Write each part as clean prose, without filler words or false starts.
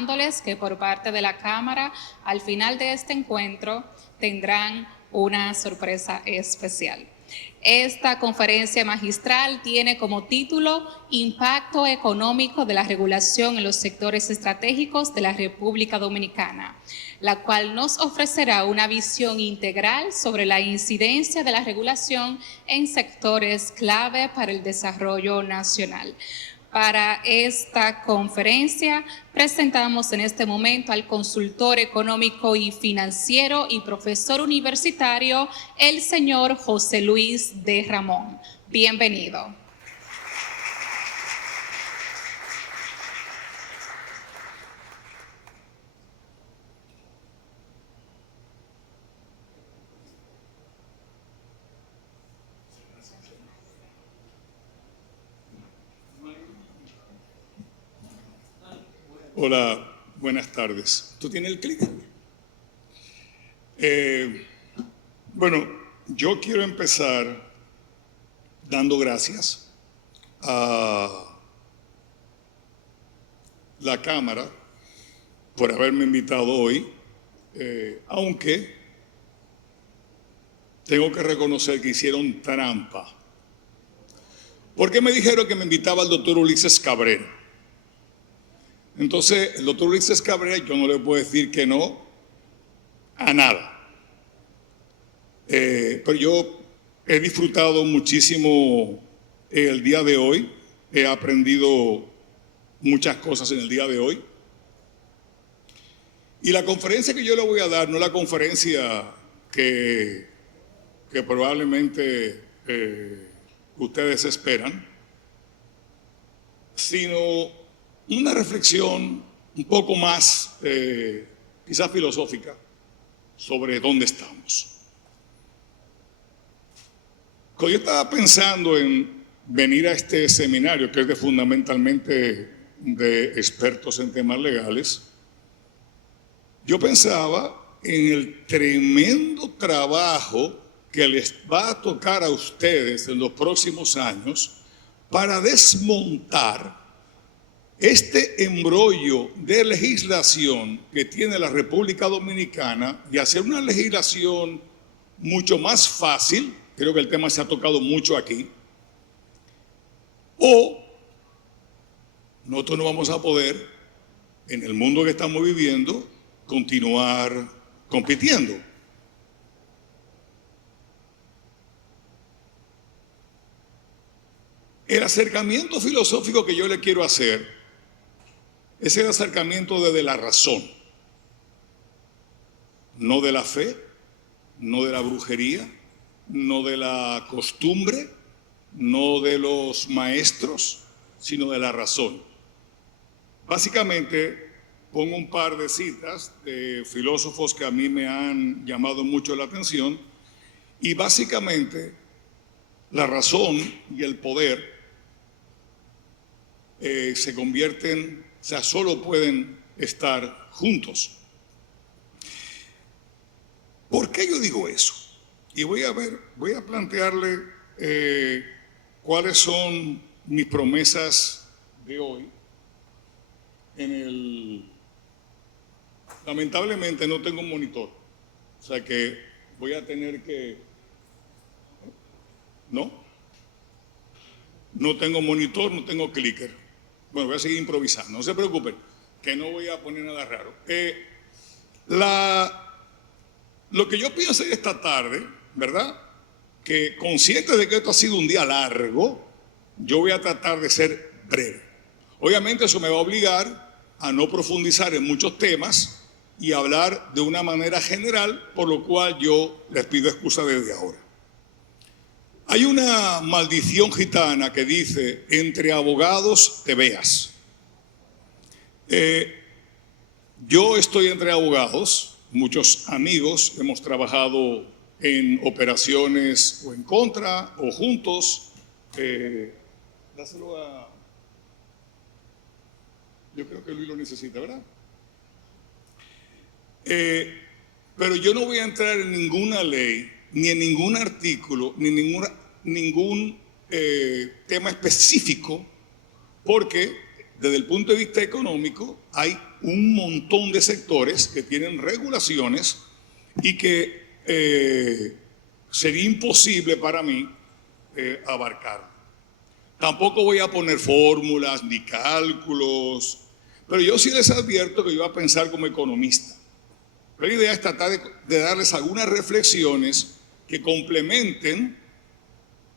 informándoles que por parte de la Cámara, al final de este encuentro, tendrán una sorpresa especial. Esta conferencia magistral tiene como título Impacto económico de la regulación en los sectores estratégicos de la República Dominicana, la cual nos ofrecerá una visión integral sobre la incidencia de la regulación en sectores clave para el desarrollo nacional. Para esta conferencia presentamos en este momento al consultor económico y financiero y profesor universitario, el señor José Luis de Ramón. Bienvenido. Hola, buenas tardes. ¿Tú tienes el clic? Bueno, yo quiero empezar dando gracias a la Cámara por haberme invitado hoy, aunque tengo que reconocer que hicieron trampa, porque me dijeron que me invitaba el doctor Ulises Cabrera. Entonces, el doctor Ulises Cabrera, yo no le puedo decir que no a nada. Pero yo he disfrutado muchísimo el día de hoy, he aprendido muchas cosas en el día de hoy. Y la conferencia que yo le voy a dar no es la conferencia que probablemente ustedes esperan, sino una reflexión un poco más, quizás filosófica, sobre dónde estamos. Cuando yo estaba pensando en venir a este seminario, que es fundamentalmente de expertos en temas legales, yo pensaba en el tremendo trabajo que les va a tocar a ustedes en los próximos años para desmontar este embrollo de legislación que tiene la República Dominicana y hacer una legislación mucho más fácil, creo que el tema se ha tocado mucho aquí, o nosotros no vamos a poder, en el mundo que estamos viviendo, continuar compitiendo. El acercamiento filosófico que yo le quiero hacer es el acercamiento desde la razón, no de la fe, no de la brujería, no de la costumbre, no de los maestros, sino de la razón. Básicamente, pongo un par de citas de filósofos que a mí me han llamado mucho la atención y básicamente la razón y el poder se convierten, o sea, solo pueden estar juntos. ¿Por qué yo digo eso? Y voy a plantearle cuáles son mis promesas de hoy. Lamentablemente no tengo un monitor, o sea que voy a tener que... No tengo monitor, no tengo clicker. Bueno, voy a seguir improvisando, no se preocupen, que no voy a poner nada raro. Lo que yo pienso esta tarde, ¿verdad? Que consciente de que esto ha sido un día largo, yo voy a tratar de ser breve. Obviamente eso me va a obligar a no profundizar en muchos temas y hablar de una manera general, por lo cual yo les pido excusa desde ahora. Hay una maldición gitana que dice, entre abogados te veas. Yo estoy entre abogados, muchos amigos hemos trabajado en operaciones o en contra o juntos. Dáselo a... Yo creo que Luis lo necesita, ¿verdad? Pero yo no voy a entrar en ninguna ley, ni en ningún artículo, ni ningún tema específico, porque desde el punto de vista económico hay un montón de sectores que tienen regulaciones y que sería imposible para mí abarcar. Tampoco voy a poner fórmulas ni cálculos, pero yo sí les advierto que yo voy a pensar como economista. La idea es tratar de darles algunas reflexiones que complementen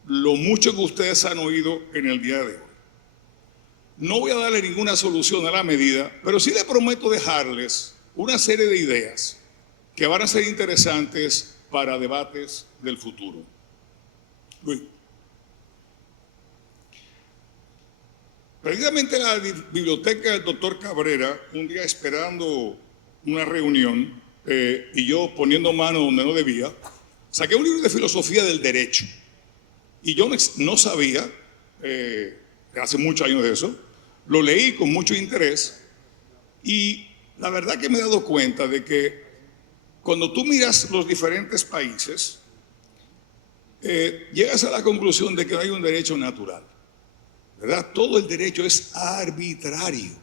lo mucho que ustedes han oído en el día de hoy. No voy a darle ninguna solución a la medida, pero sí les prometo dejarles una serie de ideas que van a ser interesantes para debates del futuro. Luis. Precisamente en la biblioteca del doctor Cabrera, un día esperando una reunión y yo poniendo mano donde no debía, saqué un libro de filosofía del derecho. Y yo no sabía, hace muchos años de eso, lo leí con mucho interés y la verdad que me he dado cuenta de que cuando tú miras los diferentes países, llegas a la conclusión de que no hay un derecho natural, ¿verdad? Todo el derecho es arbitrario.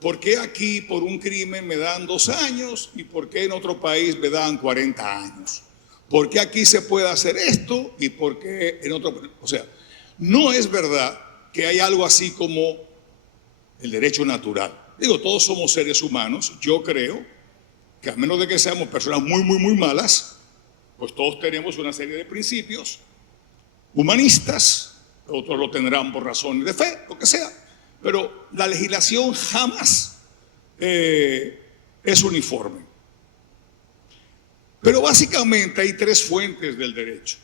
¿Por qué aquí por un crimen me dan 2 años y por qué en otro país me dan 40 años? ¿Por qué aquí se puede hacer esto y por qué en otro? O sea, no es verdad que hay algo así como el derecho natural. Digo, todos somos seres humanos. Yo creo que a menos de que seamos personas muy, muy, muy malas, pues todos tenemos una serie de principios humanistas, otros lo tendrán por razones de fe, lo que sea, pero la legislación jamás es uniforme. Pero básicamente hay 3 fuentes del derecho.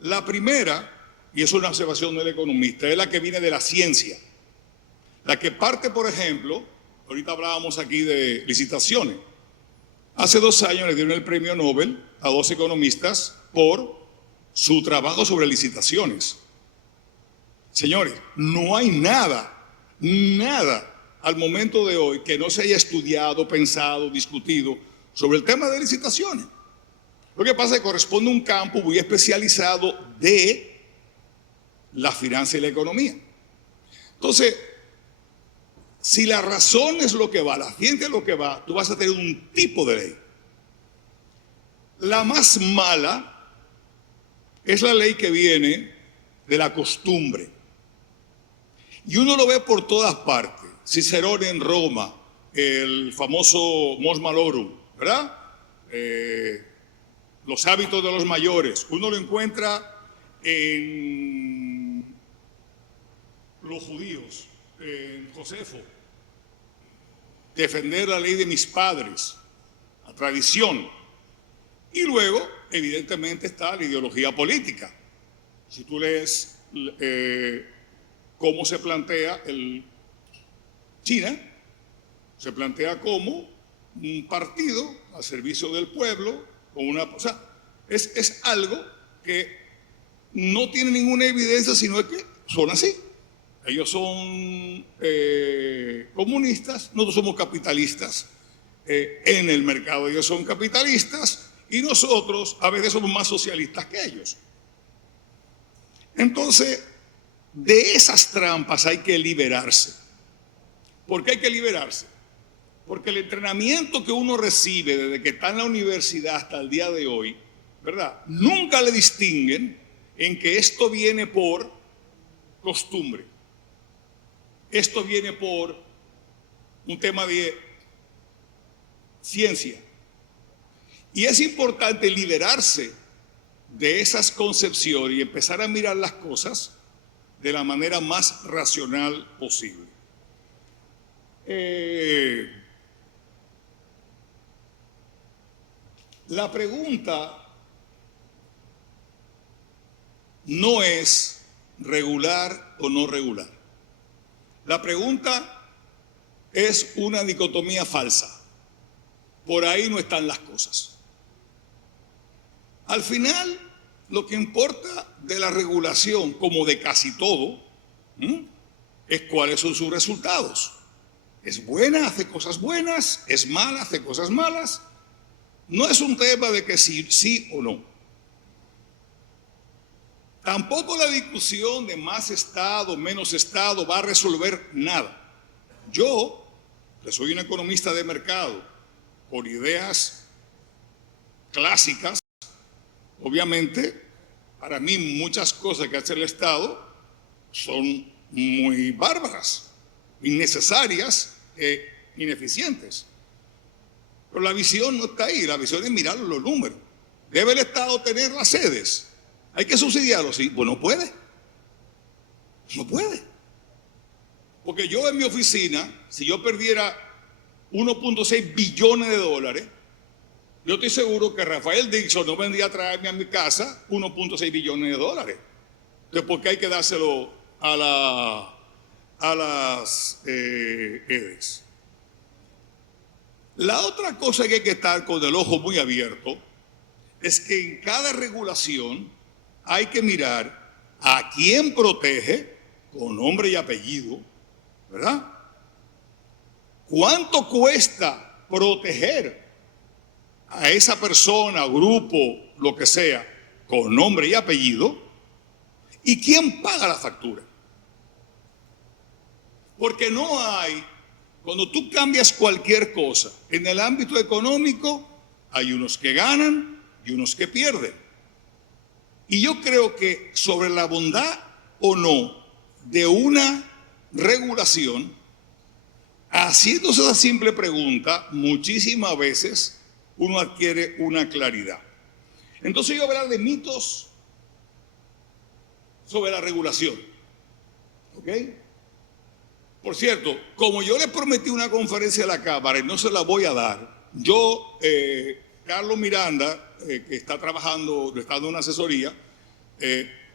La primera, y es una observación del economista, es la que viene de la ciencia. La que parte, por ejemplo, ahorita hablábamos aquí de licitaciones. Hace 2 años le dieron el premio Nobel a 2 economistas por su trabajo sobre licitaciones. Señores, no hay nada al momento de hoy que no se haya estudiado, pensado, discutido sobre el tema de licitaciones. Lo que pasa es que corresponde a un campo muy especializado de la finanza y la economía. Entonces, si la razón es lo que va, la ciencia es lo que va, tú vas a tener un tipo de ley. La más mala es la ley que viene de la costumbre. Y uno lo ve por todas partes. Cicerón en Roma, el famoso Mos Malorum, ¿verdad? Los hábitos de los mayores. Uno lo encuentra en los judíos, en Josefo. Defender la ley de mis padres, la tradición. Y luego, evidentemente, está la ideología política. Si tú lees cómo se plantea China, se plantea como un partido al servicio del pueblo, con o sea, es algo que no tiene ninguna evidencia, sino que son así. Ellos son comunistas, nosotros somos capitalistas. En el mercado ellos son capitalistas y nosotros a veces somos más socialistas que ellos. Entonces, de esas trampas hay que liberarse. ¿Por qué hay que liberarse? Porque el entrenamiento que uno recibe desde que está en la universidad hasta el día de hoy, ¿verdad? Nunca le distinguen en que esto viene por costumbre. Esto viene por un tema de ciencia. Y es importante liberarse de esas concepciones y empezar a mirar las cosas de la manera más racional posible. La pregunta no es regular o no regular. La pregunta es una dicotomía falsa. Por ahí no están las cosas. Al final, lo que importa de la regulación, como de casi todo, es cuáles son sus resultados. Es buena, hace cosas buenas, es mala, hace cosas malas. No es un tema de que sí o no. Tampoco la discusión de más Estado, menos Estado va a resolver nada. Yo que soy un economista de mercado, por ideas clásicas, obviamente, para mí muchas cosas que hace el Estado son muy bárbaras, innecesarias e ineficientes. Pero la visión no está ahí, la visión es mirar los números. ¿Debe el Estado tener las sedes? ¿Hay que subsidiarlo? Sí, pues no puede. No puede. Porque yo en mi oficina, si yo perdiera 1.6 billones de dólares, yo estoy seguro que Rafael Dixon no vendría a traerme a mi casa 1.6 billones de dólares. Entonces, ¿por qué hay que dárselo a las EDES? La otra cosa que hay que estar con el ojo muy abierto es que en cada regulación hay que mirar a quién protege con nombre y apellido, ¿verdad? ¿Cuánto cuesta proteger a esa persona, grupo, lo que sea, con nombre y apellido? ¿Y quién paga la factura? Porque no hay, cuando tú cambias cualquier cosa en el ámbito económico, hay unos que ganan y unos que pierden. Y yo creo que sobre la bondad o no de una regulación, haciéndose esa simple pregunta, muchísimas veces uno adquiere una claridad. Entonces yo voy a hablar de mitos sobre la regulación. ¿Ok? Por cierto, como yo le prometí una conferencia a la Cámara y no se la voy a dar, yo, Carlos Miranda, que está trabajando, está dando una asesoría,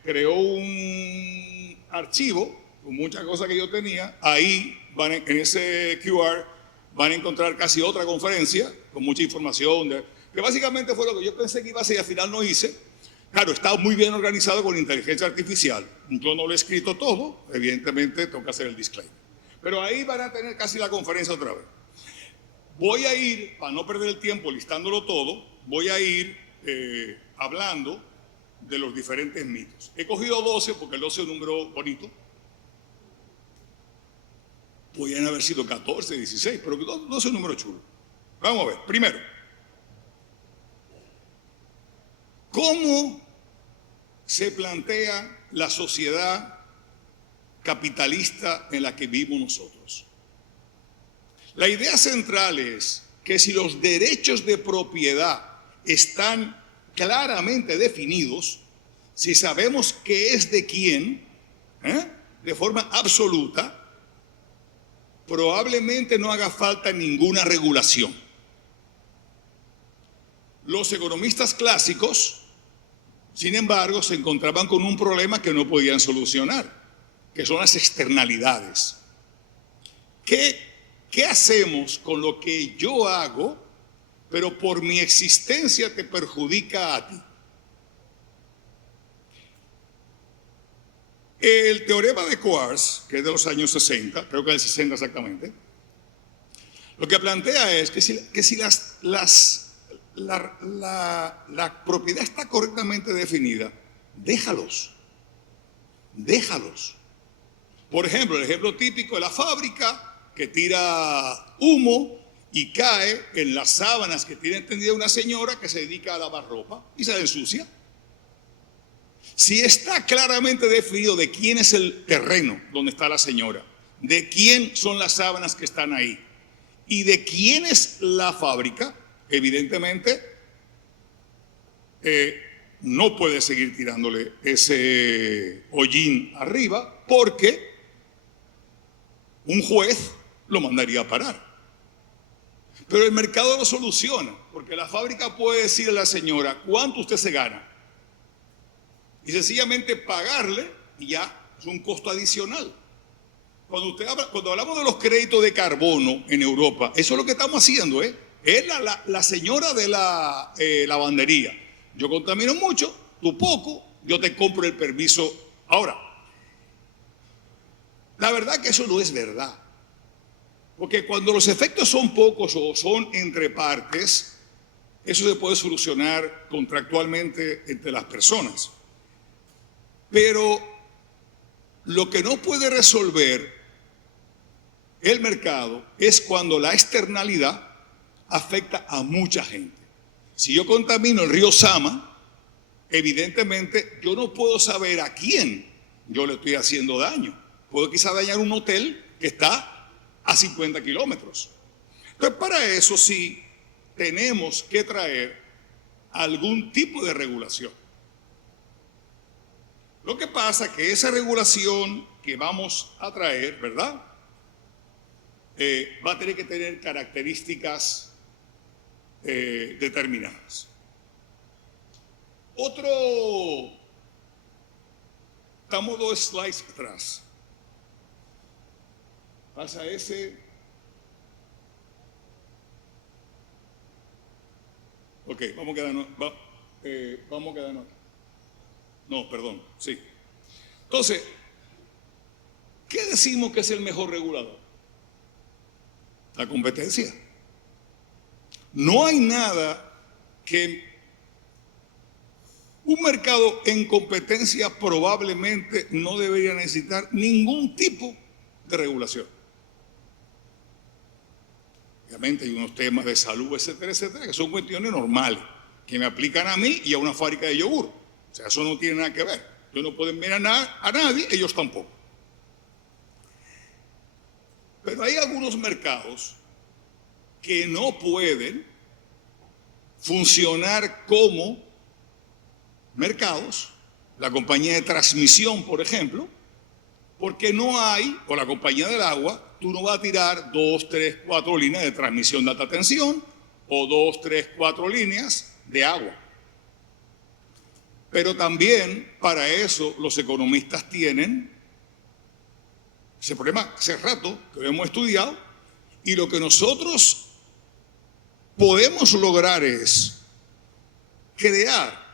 creó un archivo con muchas cosas que yo tenía. Ahí, en ese QR, van a encontrar casi otra conferencia con mucha información, que básicamente fue lo que yo pensé que iba a hacer y al final no hice. Claro, está muy bien organizado con inteligencia artificial. Yo no lo he escrito todo, evidentemente tengo que hacer el disclaimer. Pero ahí van a tener casi la conferencia otra vez. Voy a ir, para no perder el tiempo listándolo todo, voy a ir hablando de los diferentes mitos. He cogido 12 porque el 12 es un número bonito. Podrían haber sido 14, 16, pero 12 es un número chulo. Vamos a ver, primero, ¿cómo se plantea la sociedad capitalista en la que vivimos nosotros? La idea central es que si los derechos de propiedad están claramente definidos, si sabemos qué es de quién, de forma absoluta, probablemente no haga falta ninguna regulación. Los economistas clásicos, sin embargo, se encontraban con un problema que no podían solucionar, que son las externalidades. ¿Qué hacemos con lo que yo hago, pero por mi existencia te perjudica a ti? El teorema de Coase, que es de los años 60, creo que del 60 exactamente, lo que plantea es que si la propiedad está correctamente definida, déjalos. Por ejemplo, el ejemplo típico de la fábrica que tira humo y cae en las sábanas que tiene tendida una señora que se dedica a lavar ropa y se la ensucia. Si está claramente definido de quién es el terreno donde está la señora, de quién son las sábanas que están ahí y de quién es la fábrica, evidentemente no puede seguir tirándole ese hollín arriba porque un juez lo mandaría a parar. Pero el mercado lo soluciona, porque la fábrica puede decirle a la señora cuánto usted se gana y sencillamente pagarle y ya es un costo adicional. Cuando hablamos de los créditos de carbono en Europa, eso es lo que estamos haciendo, es la señora de la lavandería. Yo contamino mucho, tú poco, yo te compro el permiso. Ahora, la verdad que eso no es verdad. Porque cuando los efectos son pocos o son entre partes, eso se puede solucionar contractualmente entre las personas. Pero lo que no puede resolver el mercado es cuando la externalidad afecta a mucha gente. Si yo contamino el río Sama, evidentemente yo no puedo saber a quién yo le estoy haciendo daño. Puedo quizá dañar un hotel que está a 50 kilómetros. Entonces, para eso sí tenemos que traer algún tipo de regulación. Lo que pasa es que esa regulación que vamos a traer, ¿verdad? Va a tener que tener características determinadas. Estamos 2 slides atrás. Pasa ese. Ok, vamos a quedarnos aquí. No, perdón, sí. Entonces, ¿qué decimos que es el mejor regulador? La competencia. No hay nada que un mercado en competencia probablemente no debería necesitar ningún tipo de regulación. Obviamente hay unos temas de salud, etcétera, etcétera, que son cuestiones normales, que me aplican a mí y a una fábrica de yogur. O sea, eso no tiene nada que ver. Ellos no pueden ver a nadie, ellos tampoco. Pero hay algunos mercados que no pueden funcionar como mercados. La compañía de transmisión, por ejemplo, porque no hay, o la compañía del agua, tú no vas a tirar 2, 3, 4 líneas de transmisión de alta tensión o 2, 3, 4 líneas de agua. Pero también para eso los economistas tienen ese problema hace rato que lo hemos estudiado, y lo que nosotros podemos lograr es crear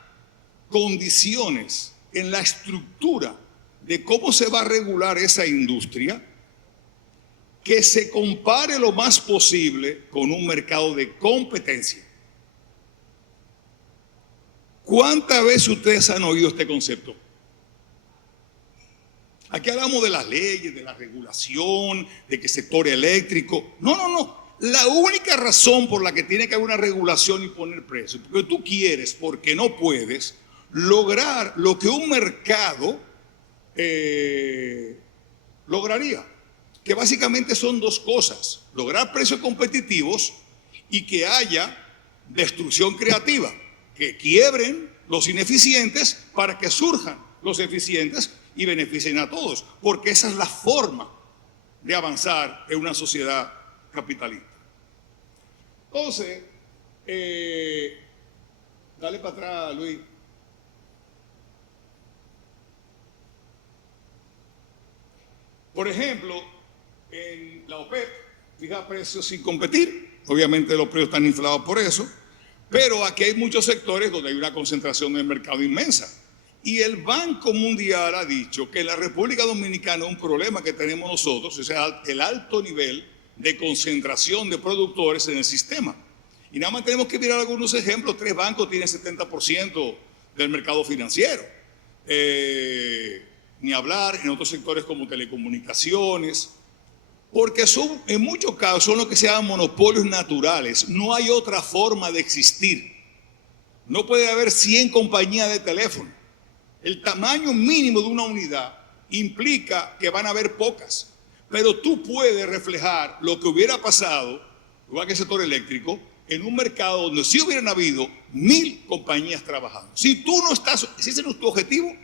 condiciones en la estructura de cómo se va a regular esa industria que se compare lo más posible con un mercado de competencia. ¿Cuántas veces ustedes han oído este concepto? Aquí hablamos de las leyes, de la regulación, de que sector eléctrico. No. La única razón por la que tiene que haber una regulación y poner precios, porque tú quieres, porque no puedes, lograr lo que un mercado lograría, que básicamente son 2 cosas: lograr precios competitivos y que haya destrucción creativa, que quiebren los ineficientes para que surjan los eficientes y beneficien a todos, porque esa es la forma de avanzar en una sociedad capitalista. Entonces, dale para atrás, Luis. Por ejemplo, en la OPEP fija precios sin competir. Obviamente los precios están inflados por eso, pero aquí hay muchos sectores donde hay una concentración del mercado inmensa. Y el Banco Mundial ha dicho que en la República Dominicana un problema que tenemos nosotros es el alto nivel de concentración de productores en el sistema. Y nada más tenemos que mirar algunos ejemplos. 3 bancos tienen 70% del mercado financiero. Ni hablar en otros sectores como telecomunicaciones, porque son, en muchos casos, son lo que se llaman monopolios naturales. No hay otra forma de existir. No puede haber 100 compañías de teléfono. El tamaño mínimo de una unidad implica que van a haber pocas, pero tú puedes reflejar lo que hubiera pasado, igual que el sector eléctrico, en un mercado donde sí hubieran habido 1000 compañías trabajando. Si tú no estás, si ese no es tu objetivo,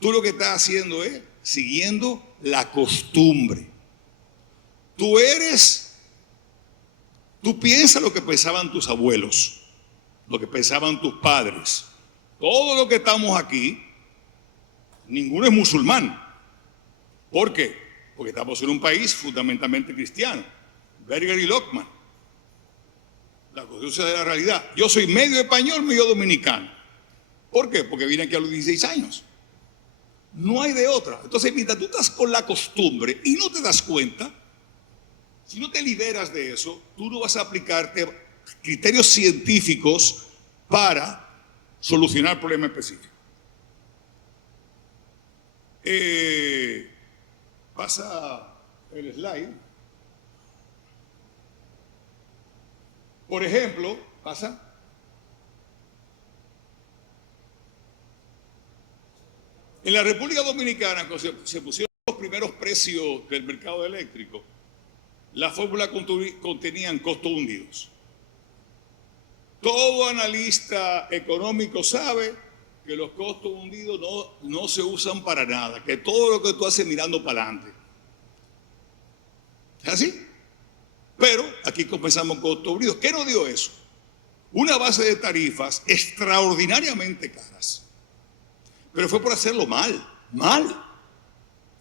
tú lo que estás haciendo es siguiendo la costumbre. Tú piensas lo que pensaban tus abuelos, lo que pensaban tus padres. Todos los que estamos aquí, ninguno es musulmán. ¿Por qué? Porque estamos en un país fundamentalmente cristiano. Berger y Lockman. La constitución de la realidad. Yo soy medio español, medio dominicano. ¿Por qué? Porque vine aquí a los 16 años. No hay de otra. Entonces, mientras tú estás con la costumbre y no te das cuenta, si no te liberas de eso, tú no vas a aplicarte criterios científicos para solucionar problemas específicos. Pasa el slide. Por ejemplo, pasa. En la República Dominicana, cuando se pusieron los primeros precios del mercado eléctrico, la fórmula contenían costos hundidos. Todo analista económico sabe que los costos hundidos no se usan para nada, que todo lo que tú haces mirando para adelante. ¿Es así? Pero aquí comenzamos con costos hundidos. ¿Qué nos dio eso? Una base de tarifas extraordinariamente caras. Pero fue por hacerlo mal.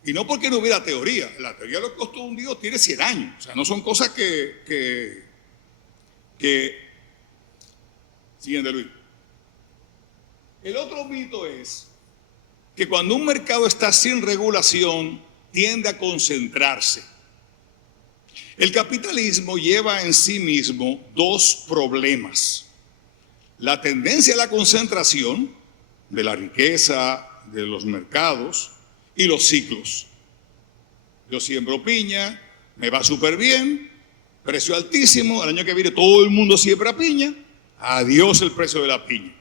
Y no porque no hubiera teoría. La teoría de los costos hundidos tiene 100 años. O sea, no son cosas que Siguiente, Luis. El otro mito es que cuando un mercado está sin regulación, tiende a concentrarse. El capitalismo lleva en sí mismo dos problemas. La tendencia a la concentración de la riqueza, de los mercados y los ciclos. Yo siembro piña, me va súper bien, precio altísimo, al año que viene todo el mundo siembra piña, adiós el precio de la piña.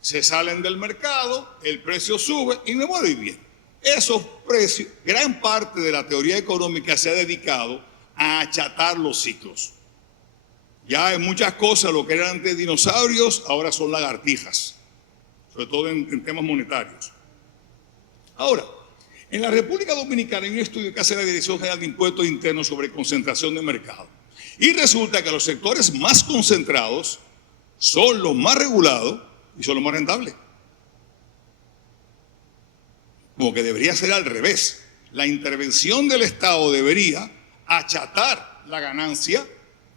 Se salen del mercado, el precio sube y me voy bien. Esos precios, gran parte de la teoría económica se ha dedicado a achatar los ciclos. Ya en muchas cosas lo que eran antes dinosaurios ahora son lagartijas, sobre todo en temas monetarios. Ahora, en la República Dominicana hay un estudio que hace la Dirección General de Impuestos Internos sobre concentración de mercado. Y resulta que los sectores más concentrados son los más regulados y son los más rentables. Como que debería ser al revés. La intervención del Estado debería achatar la ganancia,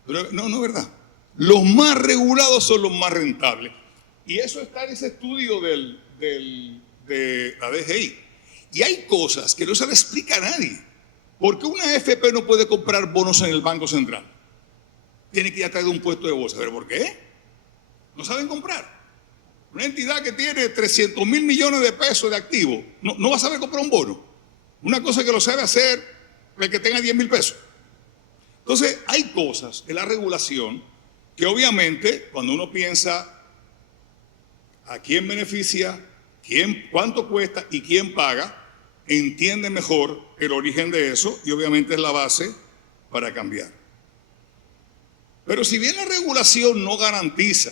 pero no es verdad. Los más regulados son los más rentables. Y eso está en ese estudio de la DGI. Y hay cosas que no se le explica a nadie. ¿Por qué una AFP no puede comprar bonos en el Banco Central? Tiene que ir a traer de un puesto de bolsa. ¿Pero por qué? No saben comprar. Una entidad que tiene 300.000 millones de pesos de activos no va a saber comprar un bono. Una cosa que lo sabe hacer el que tenga 10.000 pesos. Entonces, hay cosas en la regulación que obviamente cuando uno piensa a quién beneficia, cuánto cuesta y quién paga, entiende mejor el origen de eso y obviamente es la base para cambiar. Pero si bien la regulación no garantiza,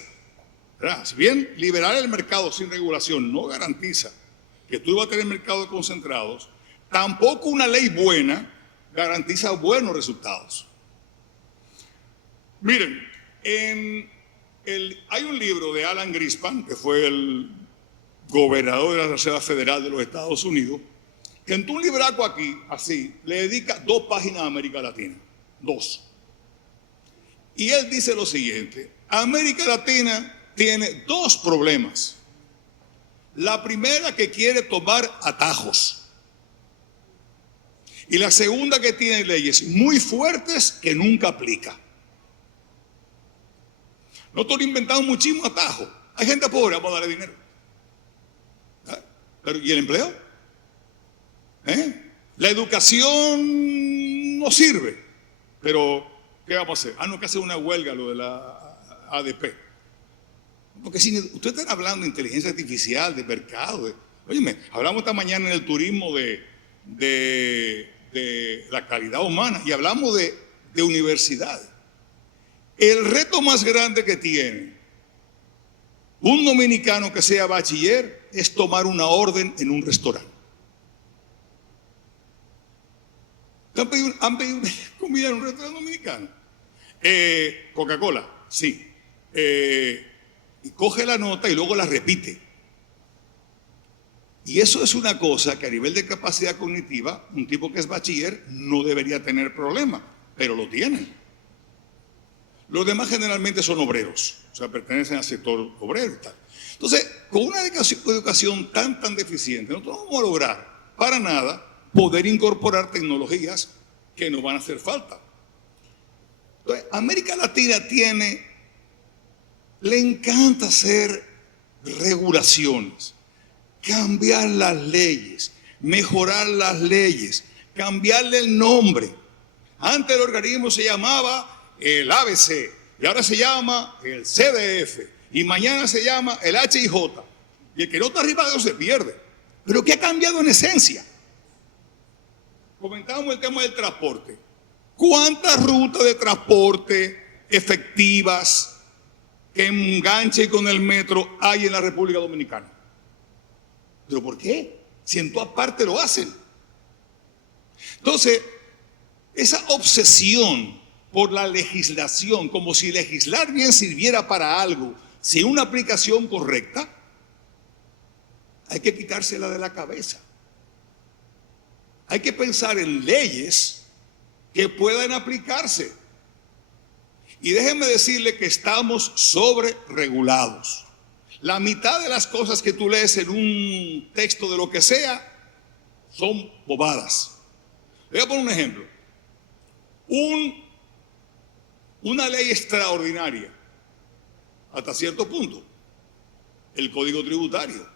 ¿verdad? Si bien liberar el mercado sin regulación no garantiza que tú vas a tener mercados concentrados, tampoco una ley buena garantiza buenos resultados. Miren, hay un libro de Alan Greenspan, que fue el gobernador de la Reserva Federal de los Estados Unidos, que en un libraco aquí, así, le dedica 2 páginas a América Latina. 2. Y él dice lo siguiente: América Latina tiene 2 problemas. La primera, que quiere tomar atajos. Y la segunda, que tiene leyes muy fuertes que nunca aplica. Nosotros inventamos muchísimos atajos. Hay gente pobre, vamos a darle dinero. Pero, ¿y el empleo? La educación no sirve. Pero, ¿qué vamos a hacer? No, que hacer una huelga, lo de la ADP. Porque si ustedes están hablando de inteligencia artificial, de mercado. Óyeme, hablamos esta mañana en el turismo de la calidad humana y hablamos de universidades. El reto más grande que tiene un dominicano que sea bachiller es tomar una orden en un restaurante. ¿Han pedido comida en un restaurante dominicano? Coca-Cola, sí. Y coge la nota y luego la repite. Y eso es una cosa que a nivel de capacidad cognitiva, un tipo que es bachiller no debería tener problema, pero lo tiene. Los demás generalmente son obreros, o sea, pertenecen al sector obrero y tal. Entonces, con una educación tan deficiente, no vamos a lograr para nada poder incorporar tecnologías que nos van a hacer falta. Entonces, América Latina le encanta hacer regulaciones, cambiar las leyes, mejorar las leyes, cambiarle el nombre. Antes el organismo se llamaba el ABC y ahora se llama el CDF, y mañana se llama el HIJ, y el que no está arriba de eso se pierde. Pero ¿qué ha cambiado en esencia? Comentábamos el tema del transporte. ¿Cuántas rutas de transporte efectivas que enganchen con el metro hay en la República Dominicana? ¿Pero por qué? Si en todas partes lo hacen. Entonces, esa obsesión por la legislación, como si legislar bien sirviera para algo, sin una aplicación correcta, hay que quitársela de la cabeza. Hay que pensar en leyes que puedan aplicarse. Y déjenme decirle que estamos sobreregulados. La mitad de las cosas que tú lees en un texto de lo que sea son bobadas. Le voy a poner un ejemplo. Una ley extraordinaria, hasta cierto punto, el Código Tributario,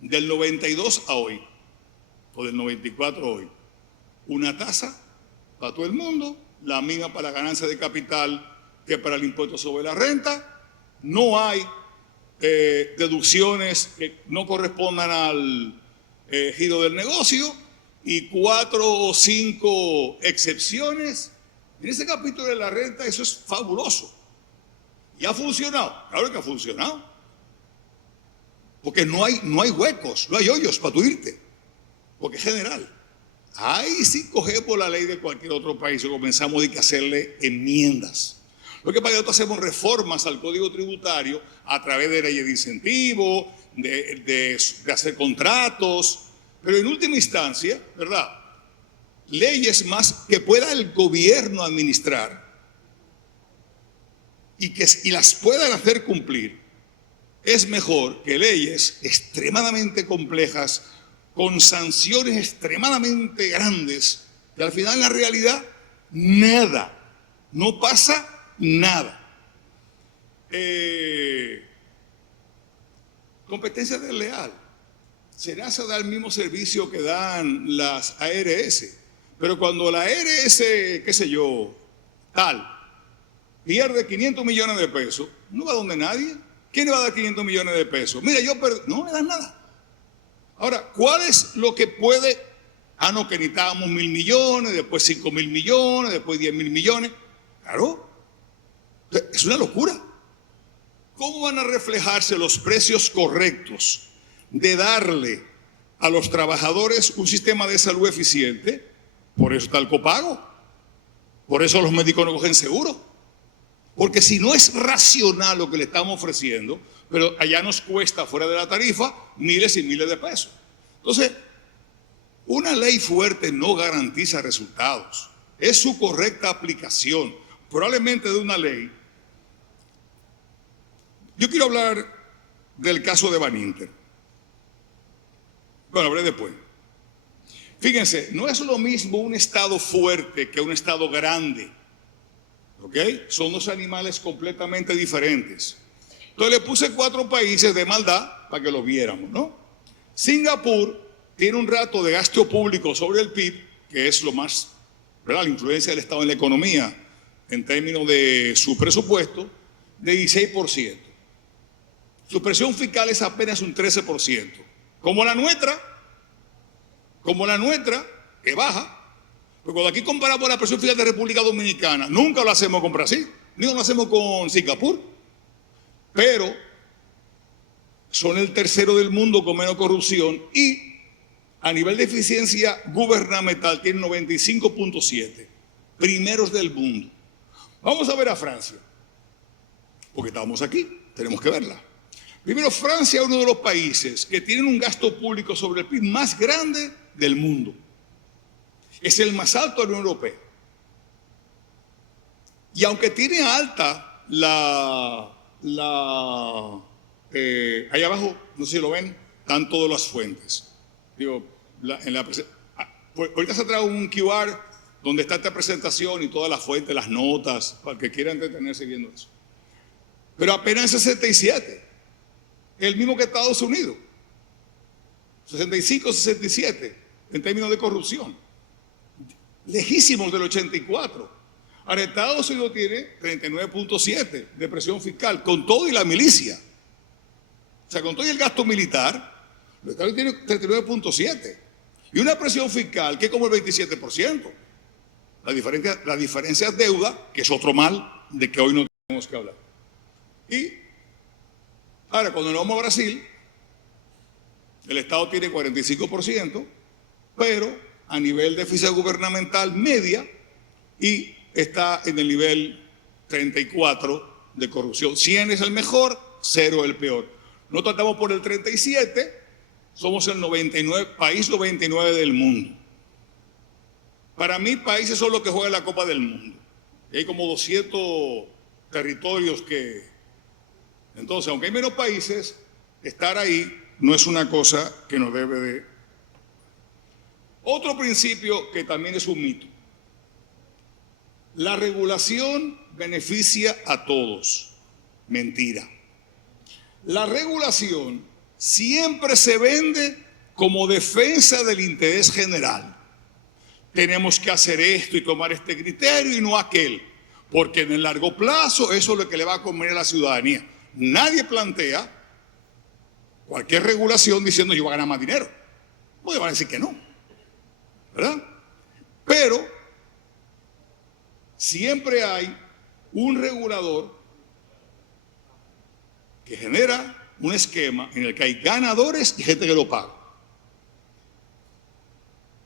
del 92 a hoy, o del 94 a hoy, una tasa para todo el mundo, la misma para la ganancia de capital que para el impuesto sobre la renta, no hay deducciones que no correspondan al giro del negocio, y 4 o 5 excepciones. En ese capítulo de la renta eso es fabuloso. Y ha funcionado, claro que ha funcionado. Porque no hay huecos, no hay hoyos para tú irte. Porque es general. Ahí sí cogemos la ley de cualquier otro país y comenzamos a hacerle enmiendas. Lo que pasa es que nosotros hacemos reformas al Código Tributario a través de leyes de incentivo, de hacer contratos, pero en última instancia, ¿verdad? Leyes más que pueda el gobierno administrar y las puedan hacer cumplir, es mejor que leyes extremadamente complejas, con sanciones extremadamente grandes, que al final en la realidad nada, no pasa nada. Competencia desleal. SENASA da el mismo servicio que dan las ARS, pero cuando la ARS, qué sé yo, tal, pierde 500 millones de pesos, no va donde nadie. ¿Quién le va a dar 500 millones de pesos? Mira, yo perdí. No le dan nada. Ahora, ¿cuál es lo que puede? No, que necesitábamos 1.000 millones, después 5.000 millones, después 10.000 millones. Claro, es una locura. ¿Cómo van a reflejarse los precios correctos de darle a los trabajadores un sistema de salud eficiente? Por eso está el copago. Por eso los médicos no cogen seguro. Porque si no es racional lo que le estamos ofreciendo, pero allá nos cuesta fuera de la tarifa miles y miles de pesos. Entonces, una ley fuerte no garantiza resultados. Es su correcta aplicación. Probablemente de una ley. Yo quiero hablar del caso de Baninter. Bueno, hablé después. Fíjense, no es lo mismo un estado fuerte que un estado grande. ¿Ok? Son dos animales completamente diferentes. Entonces le puse 4 países de maldad para que lo viéramos, ¿no? Singapur tiene un rato de gasto público sobre el PIB, que es lo más, ¿verdad? La influencia del Estado en la economía en términos de su presupuesto, de 16%. Su presión fiscal es apenas un 13%. Como la nuestra, que baja. Porque cuando aquí comparamos la presión fiscal de República Dominicana, nunca lo hacemos con Brasil, ni lo hacemos con Singapur. Pero son el tercero del mundo con menos corrupción y a nivel de eficiencia gubernamental tienen 95.7, primeros del mundo. Vamos a ver a Francia, porque estamos aquí, tenemos que verla. Primero, Francia es uno de los países que tienen un gasto público sobre el PIB más grande del mundo. Es el más alto de la Unión Europea. Y aunque tiene alta ahí abajo, no sé si lo ven, están todas las fuentes. Digo, ahorita se trae un QR donde está esta presentación y todas las fuentes, las notas, para el que quiera entretenerse viendo eso. Pero apenas 67, el mismo que Estados Unidos, 65, 67, en términos de corrupción, lejísimos del 84. Ahora, Estados Unidos tiene 39.7 de presión fiscal, con todo y la milicia. O sea, con todo y el gasto militar, los Estados Unidos tienen 39.7. Y una presión fiscal que es como el 27%. La diferencia es deuda, que es otro mal de que hoy no tenemos que hablar. Y ahora, cuando nos vamos a Brasil, el Estado tiene 45%, pero a nivel de déficit gubernamental media, y está en el nivel 34 de corrupción. 100 es el mejor, 0 es el peor. Nosotros estamos por el 37, somos el 99, país 99 del mundo. Para mí, países son los que juegan la Copa del Mundo. Y hay como 200 territorios que... Entonces, aunque hay menos países, estar ahí no es una cosa que nos debe de... Otro principio que también es un mito. La regulación beneficia a todos. Mentira. La regulación siempre se vende como defensa del interés general. Tenemos que hacer esto y tomar este criterio y no aquel, porque en el largo plazo eso es lo que le va a convenir a la ciudadanía. Nadie plantea cualquier regulación diciendo yo voy a ganar más dinero. Pues van a decir que no, ¿verdad? Pero siempre hay un regulador que genera un esquema en el que hay ganadores y gente que lo paga.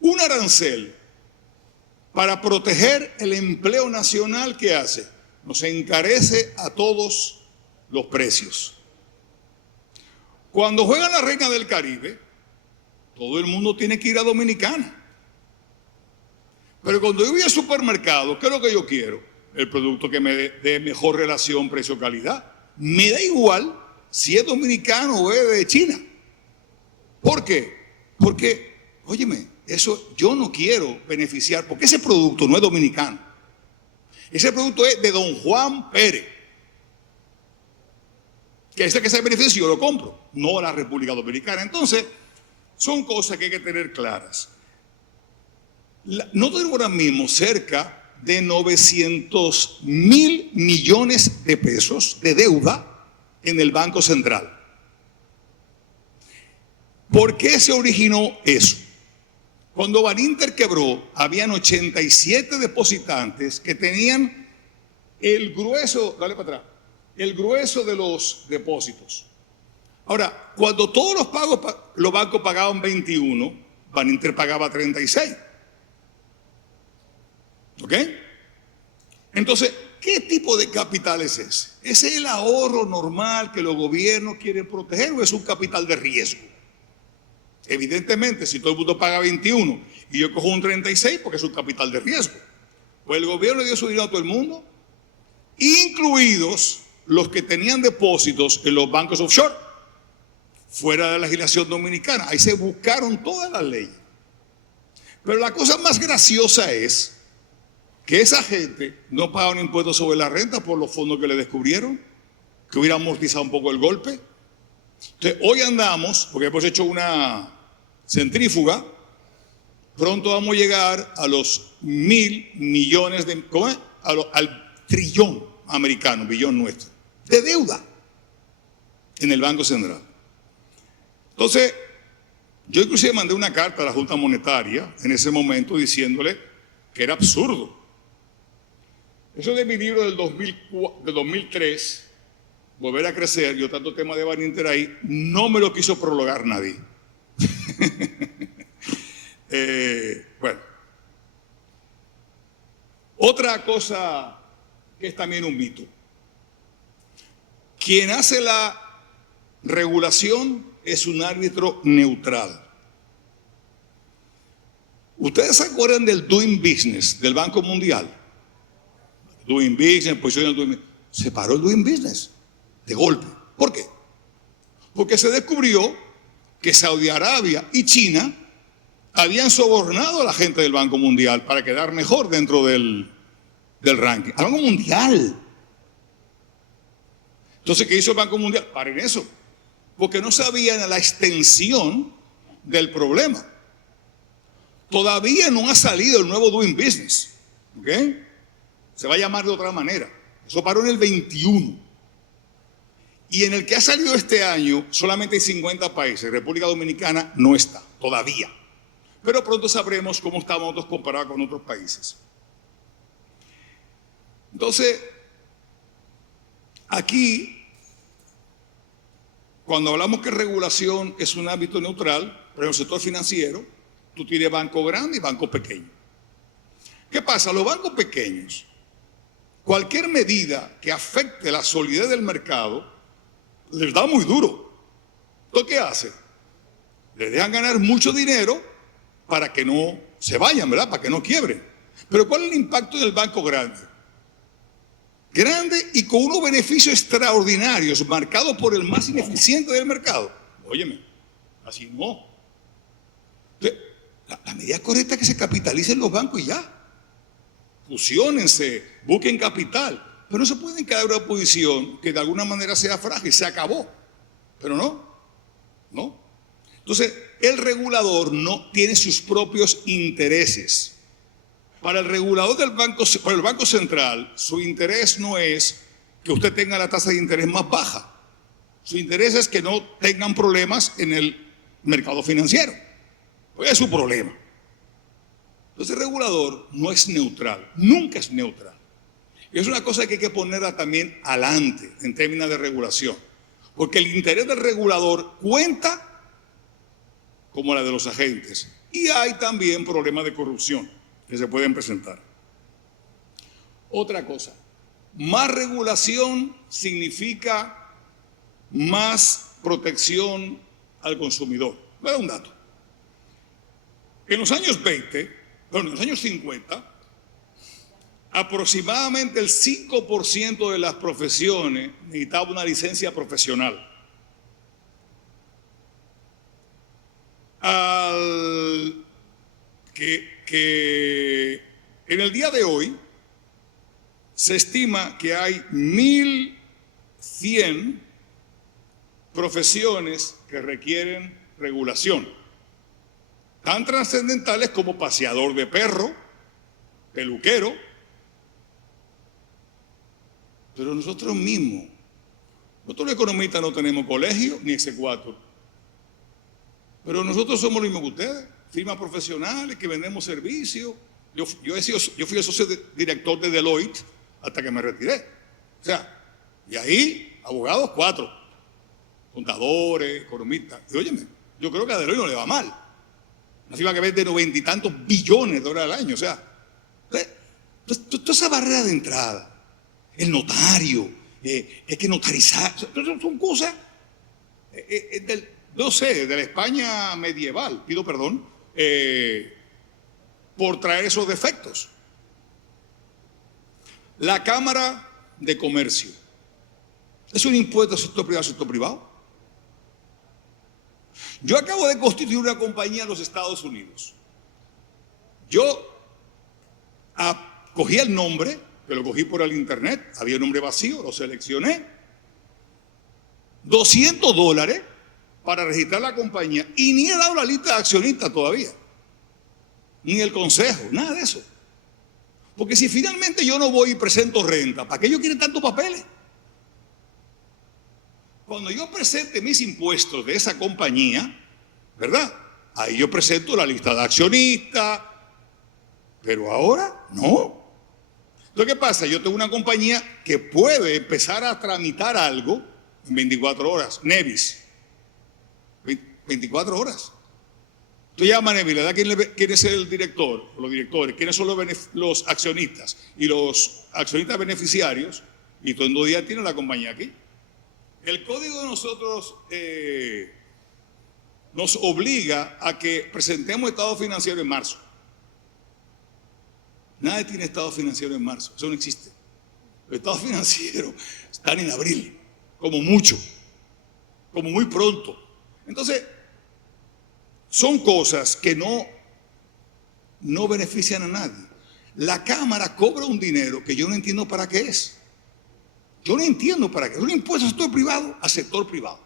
Un arancel para proteger el empleo nacional que hace, nos encarece a todos los precios. Cuando juega la Reina del Caribe, todo el mundo tiene que ir a Dominicana. Pero cuando yo voy al supermercado, ¿qué es lo que yo quiero? El producto que me dé mejor relación precio-calidad. Me da igual si es dominicano o es de China. ¿Por qué? Porque, óyeme, eso yo no quiero beneficiar, porque ese producto no es dominicano. Ese producto es de don Juan Pérez, que es el que se beneficia, yo lo compro, no la República Dominicana. Entonces, son cosas que hay que tener claras. No tenemos ahora mismo cerca de 900.000 millones de pesos de deuda en el Banco Central. ¿Por qué se originó eso? Cuando Baninter quebró, habían 87 depositantes que tenían el grueso, dale para atrás, el grueso de los depósitos. Ahora, cuando todos los pagos, los bancos pagaban 21, Baninter pagaba 36. ¿Ok? Entonces, ¿qué tipo de capital es ese? ¿Ese es el ahorro normal que los gobiernos quieren proteger o es un capital de riesgo? Evidentemente, si todo el mundo paga 21 y yo cojo un 36, porque es un capital de riesgo. Pues el gobierno le dio su dinero a todo el mundo, incluidos los que tenían depósitos en los bancos offshore, fuera de la legislación dominicana. Ahí se buscaron todas las leyes. Pero la cosa más graciosa es que esa gente no paga un impuesto sobre la renta por los fondos que le descubrieron, que hubiera amortizado un poco el golpe. Entonces, hoy andamos, porque hemos hecho una centrífuga, pronto vamos a llegar a los 1.000 millones de, ¿cómo es? Al trillón americano, billón nuestro, de deuda en el Banco Central. Entonces, yo inclusive mandé una carta a la Junta Monetaria en ese momento diciéndole que era absurdo. Eso de mi libro del 2003, Volver a Crecer, yo tanto tema de Baninter ahí, no me lo quiso prologar nadie. Bueno, otra cosa que es también un mito. Quien hace la regulación es un árbitro neutral. ¿Ustedes se acuerdan del Doing Business del Banco Mundial? Doing Business, posición del Doing Business. Se paró el Doing Business de golpe. ¿Por qué? Porque se descubrió que Saudi Arabia y China habían sobornado a la gente del Banco Mundial para quedar mejor dentro del ranking. Al Banco Mundial. Entonces, ¿qué hizo el Banco Mundial? Paren eso. Porque no sabían la extensión del problema. Todavía no ha salido el nuevo Doing Business. ¿Ok? O se va a llamar de otra manera. Eso paró en el 21. Y en el que ha salido este año solamente hay 50 países. República Dominicana no está, todavía. Pero pronto sabremos cómo estamos nosotros comparados con otros países. Entonces, aquí, cuando hablamos que regulación es un ámbito neutral, pero en el sector financiero, tú tienes banco grande y banco pequeño. ¿Qué pasa? Los bancos pequeños, cualquier medida que afecte la solidez del mercado, les da muy duro. ¿Entonces qué hace? Les dejan ganar mucho dinero para que no se vayan, ¿verdad? Para que no quiebren. Pero ¿cuál es el impacto del banco grande? Grande y con unos beneficios extraordinarios marcados por el más ineficiente del mercado. Óyeme, así no. Entonces, la medida correcta es que se capitalicen los bancos y ya. Fusiónense, busquen capital. Pero no se pueden quedar en una posición que de alguna manera sea frágil, se acabó. Pero no. Entonces, el regulador no tiene sus propios intereses. Para el regulador para el Banco Central, su interés no es que usted tenga la tasa de interés más baja. Su interés es que no tengan problemas en el mercado financiero. Pues es su problema. Entonces, el regulador no es neutral, nunca es neutral. Y es una cosa que hay que ponerla también adelante en términos de regulación. Porque el interés del regulador cuenta como la de los agentes. Y hay también problemas de corrupción que se pueden presentar. Otra cosa, más regulación significa más protección al consumidor. Voy a dar un dato. En los años 50, aproximadamente el 5% de las profesiones necesitaba una licencia profesional. Que en el día de hoy se estima que hay 1.100 profesiones que requieren regulación, tan trascendentales como paseador de perro, peluquero. Pero nosotros mismos, nosotros los economistas no tenemos colegio ni exequatur, pero nosotros somos lo mismo que ustedes, firmas profesionales que vendemos servicios. Yo fui el socio director de Deloitte hasta que me retiré. O sea, y ahí, abogados 4, contadores, economistas. Y óyeme, yo creo que a Deloitte no le va mal. Una firma que vende 90 y tantos billones de dólares al año. O sea, toda esa barrera de entrada, el notario, hay que notarizar, son cosas no sé, de la España medieval, pido perdón, por traer esos defectos. La Cámara de Comercio, ¿es un impuesto al sector privado? Yo acabo de constituir una compañía en los Estados Unidos. Yo cogí el nombre, que lo cogí por el internet, había un nombre vacío, lo seleccioné, $200 para registrar la compañía y ni he dado la lista de accionistas todavía, ni el consejo, nada de eso. Porque si finalmente yo no voy y presento renta, ¿para qué ellos quieren tantos papeles? Cuando yo presente mis impuestos de esa compañía, ¿verdad? Ahí yo presento la lista de accionistas, pero ahora no. Entonces, ¿qué pasa? Yo tengo una compañía que puede empezar a tramitar algo en 24 horas, Nevis. 24 horas. Tú llamas a Nevis, le da quién es el director, los directores, quiénes son los accionistas y los accionistas beneficiarios, y tú en 2 días tienes la compañía aquí. El código de nosotros nos obliga a que presentemos estado financiero en marzo. Nadie tiene estado financiero en marzo, eso no existe. Los estados financieros están en abril, como mucho, como muy pronto. Entonces, son cosas que no benefician a nadie. La Cámara cobra un dinero que yo no entiendo para qué es. Yo no entiendo para qué. Es un impuesto al sector privado, al sector privado.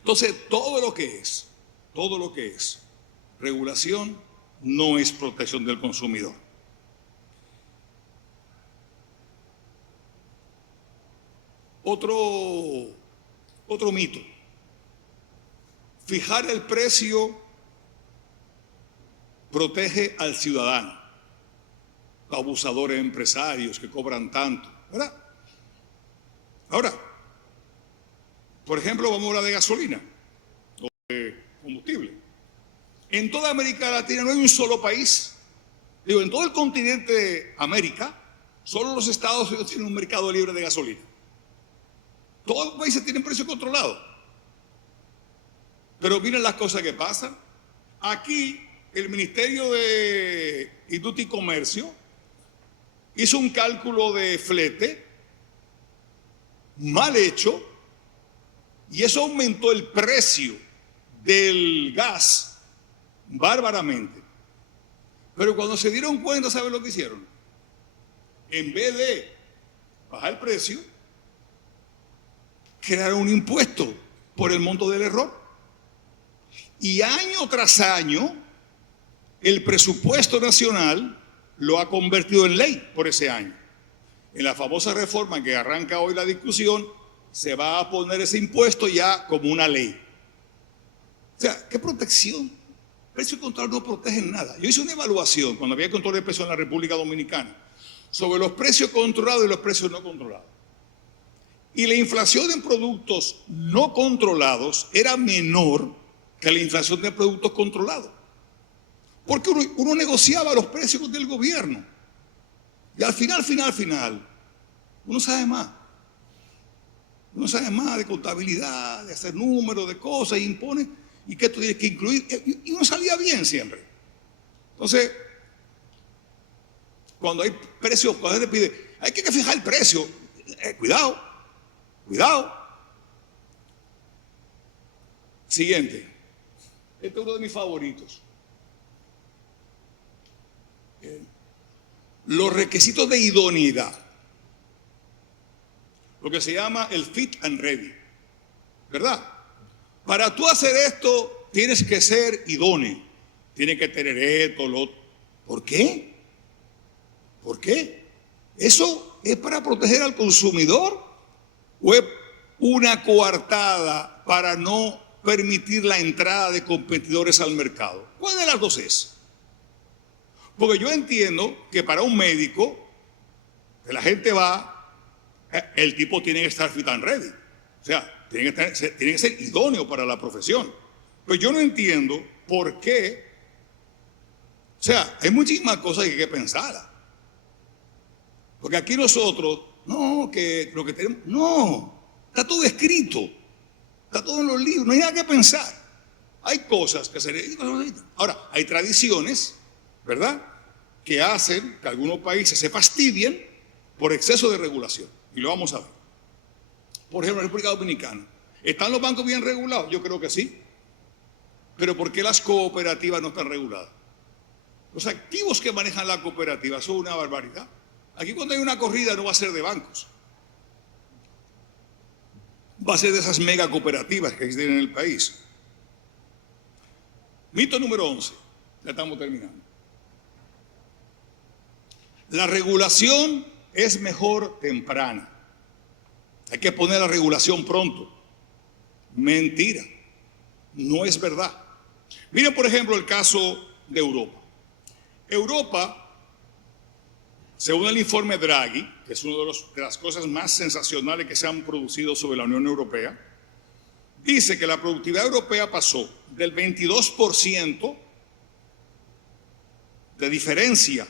Entonces, todo lo que es regulación no es protección del consumidor. otro mito. Fijar el precio protege al ciudadano, abusadores empresarios que cobran tanto, ¿verdad? Ahora, por ejemplo, vamos a hablar de gasolina o de combustible. En toda América Latina no hay un solo país, digo, en todo el continente de América, solo los Estados Unidos tienen un mercado libre de gasolina. Todos los países tienen precio controlado. Pero miren las cosas que pasan. Aquí el Ministerio de Industria y Comercio hizo un cálculo de flete mal hecho y eso aumentó el precio del gas bárbaramente. Pero cuando se dieron cuenta, ¿saben lo que hicieron? En vez de bajar el precio, crearon un impuesto por el monto del error. Y año tras año, el presupuesto nacional lo ha convertido en ley por ese año. En la famosa reforma que arranca hoy la discusión, se va a poner ese impuesto ya como una ley. O sea, ¿qué protección? Precio controlado no protege nada. Yo hice una evaluación cuando había control de precios en la República Dominicana sobre los precios controlados y los precios no controlados. Y la inflación en productos no controlados era menor que la inflación de productos controlados. Porque uno negociaba los precios con el gobierno. Y al final, uno sabe más. Uno sabe más de contabilidad, de hacer números, de cosas, y impone, y que esto tienes que incluir. Y uno salía bien siempre. Entonces, cuando hay precios, cuando se te pide, hay que fijar el precio. Cuidado. Siguiente. Este es uno de mis favoritos. Los requisitos de idoneidad. Lo que se llama el fit and ready. ¿Verdad? Para tú hacer esto, tienes que ser idóneo. Tienes que tener esto, lo otro. ¿Por qué? ¿Por qué? ¿Eso es para proteger al consumidor? ¿O es una coartada para no permitir la entrada de competidores al mercado? ¿Cuál de las dos es? Porque yo entiendo que para un médico, que la gente va, el tipo tiene que estar fit and ready. O sea, tiene que ser idóneo para la profesión. Pero yo no entiendo por qué. O sea, hay muchísimas cosas que hay que pensar. Porque aquí nosotros, no, que lo que tenemos, no, está todo escrito, está todo en los libros, no hay nada que pensar. Hay cosas que se necesitan. Ahora, hay tradiciones, ¿verdad?, que hacen que algunos países se fastidien por exceso de regulación. Y lo vamos a ver. Por ejemplo, en la República Dominicana, ¿están los bancos bien regulados? Yo creo que sí. Pero ¿por qué las cooperativas no están reguladas? Los activos que manejan la cooperativa son una barbaridad. Aquí cuando hay una corrida no va a ser de bancos. Va a ser de esas mega cooperativas que existen en el país. Mito número 11. Ya estamos terminando. La regulación es mejor temprana. Hay que poner la regulación pronto. Mentira. No es verdad. Miren, por ejemplo, el caso de Europa. Europa, según el informe Draghi, que es una de las cosas más sensacionales que se han producido sobre la Unión Europea, dice que la productividad europea pasó del 22% de diferencia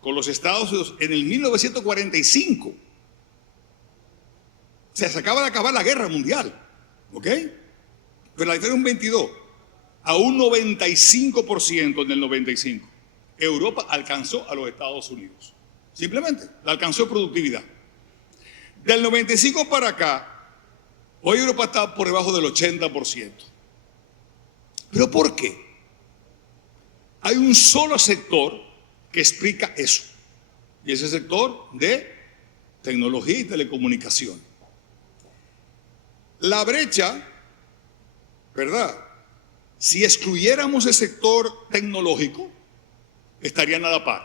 con los Estados Unidos en el 1945. O sea, se acaba de acabar la guerra mundial, ¿ok? Pero la diferencia es un 22 a un 95% en el 95. Europa alcanzó a los Estados Unidos. Simplemente, la alcanzó productividad. Del 95 para acá, hoy Europa está por debajo del 80%. ¿Pero por qué? Hay un solo sector que explica eso. Y ese sector de tecnología y telecomunicación. La brecha, ¿verdad?, si excluyéramos el sector tecnológico, estarían a la par.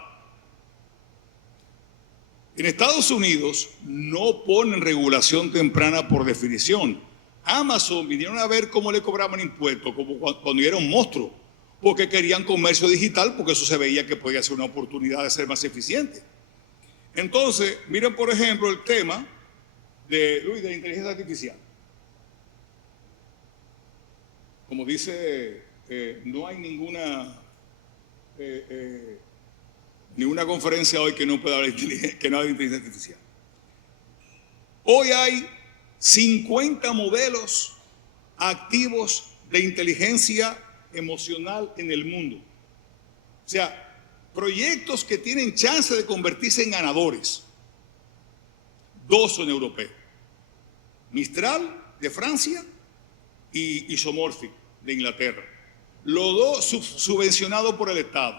En Estados Unidos no ponen regulación temprana por definición. Amazon vinieron a ver cómo le cobraban impuestos, como cuando era un monstruo, porque querían comercio digital, porque eso se veía que podía ser una oportunidad de ser más eficiente. Entonces, miren por ejemplo el tema de inteligencia artificial. Como dice, no hay ninguna conferencia hoy que no pueda hablar que no hable de inteligencia artificial. Hoy hay 50 modelos activos de inteligencia emocional en el mundo. O sea, proyectos que tienen chance de convertirse en ganadores. 2 son europeos. Mistral, de Francia, y Isomorphic, de Inglaterra. Los 2 subvencionados por el Estado.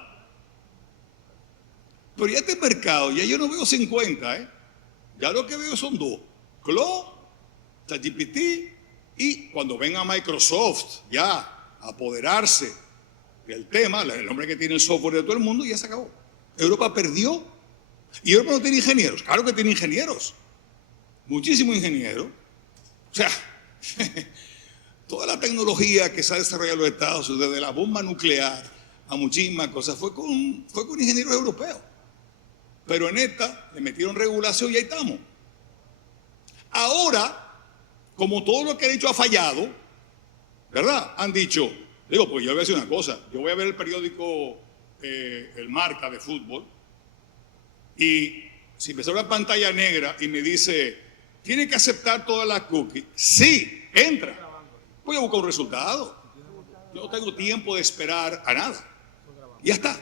Pero ya este mercado, ya yo no veo 50, ya lo que veo son 2. Claude, ChatGPT, y cuando venga Microsoft ya a apoderarse del tema, el hombre que tiene el software de todo el mundo, ya se acabó. Europa perdió. Y Europa no tiene ingenieros. Claro que tiene ingenieros. Muchísimos ingenieros. O sea, toda la tecnología que se ha desarrollado en los Estados Unidos, desde la bomba nuclear a muchísimas cosas, fue con ingenieros europeos. Pero en esta le metieron regulación y ahí estamos. Ahora, como todo lo que han dicho ha fallado, ¿verdad? Han dicho, pues yo voy a decir una cosa, yo voy a ver el periódico El Marca de fútbol y si me sale una pantalla negra y me dice, tiene que aceptar todas las cookies, sí, entra. Voy a buscar un resultado. Yo no tengo tiempo de esperar a nada. Ya está.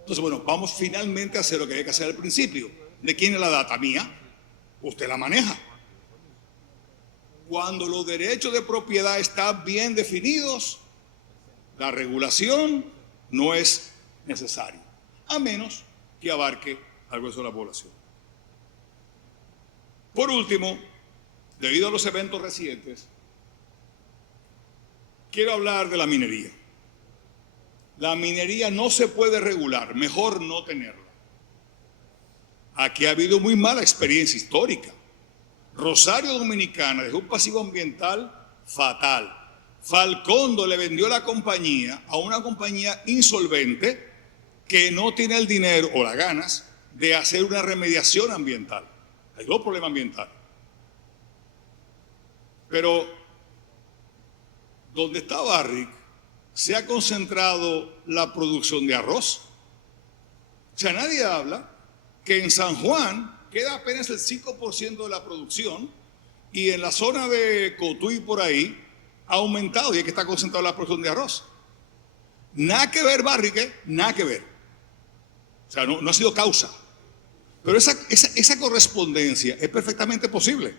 Entonces, bueno, vamos finalmente a hacer lo que hay que hacer al principio. ¿De quién es la data? Mía. Usted la maneja. Cuando los derechos de propiedad están bien definidos, la regulación no es necesaria, a menos que abarque al grueso de la población. Por último, debido a los eventos recientes, quiero hablar de la minería. La minería no se puede regular, mejor no tenerla. Aquí ha habido muy mala experiencia histórica. Rosario Dominicana dejó un pasivo ambiental fatal. Falcondo le vendió la compañía a una compañía insolvente que no tiene el dinero o las ganas de hacer una remediación ambiental. Hay 2 problemas ambientales. Pero donde está Barrick se ha concentrado la producción de arroz. O sea, nadie habla que en San Juan queda apenas el 5% de la producción y en la zona de Cotuí por ahí ha aumentado y es que está concentrada la producción de arroz. Nada que ver, Barrick, nada que ver. O sea, no ha sido causa. Pero esa correspondencia es perfectamente posible.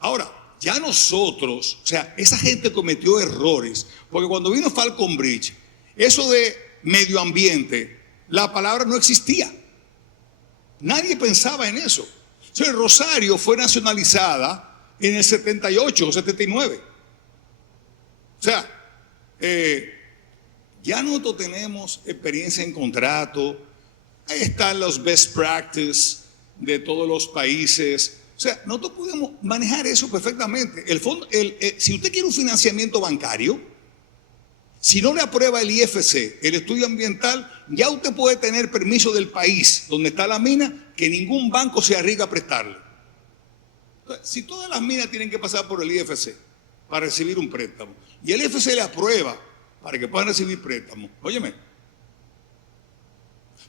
Ahora, ya nosotros, o sea, esa gente cometió errores, porque cuando vino Falcon Bridge, eso de medio ambiente, la palabra no existía. Nadie pensaba en eso. O sea, Rosario fue nacionalizada en el 78 o 79. O sea, ya nosotros tenemos experiencia en contrato, ahí están los best practices de todos los países. O sea, nosotros podemos manejar eso perfectamente. El fondo, si usted quiere un financiamiento bancario, si no le aprueba el IFC, el estudio ambiental, ya usted puede tener permiso del país donde está la mina, que ningún banco se arriesga a prestarle. Entonces, si todas las minas tienen que pasar por el IFC para recibir un préstamo, y el IFC le aprueba para que puedan recibir préstamos, óyeme.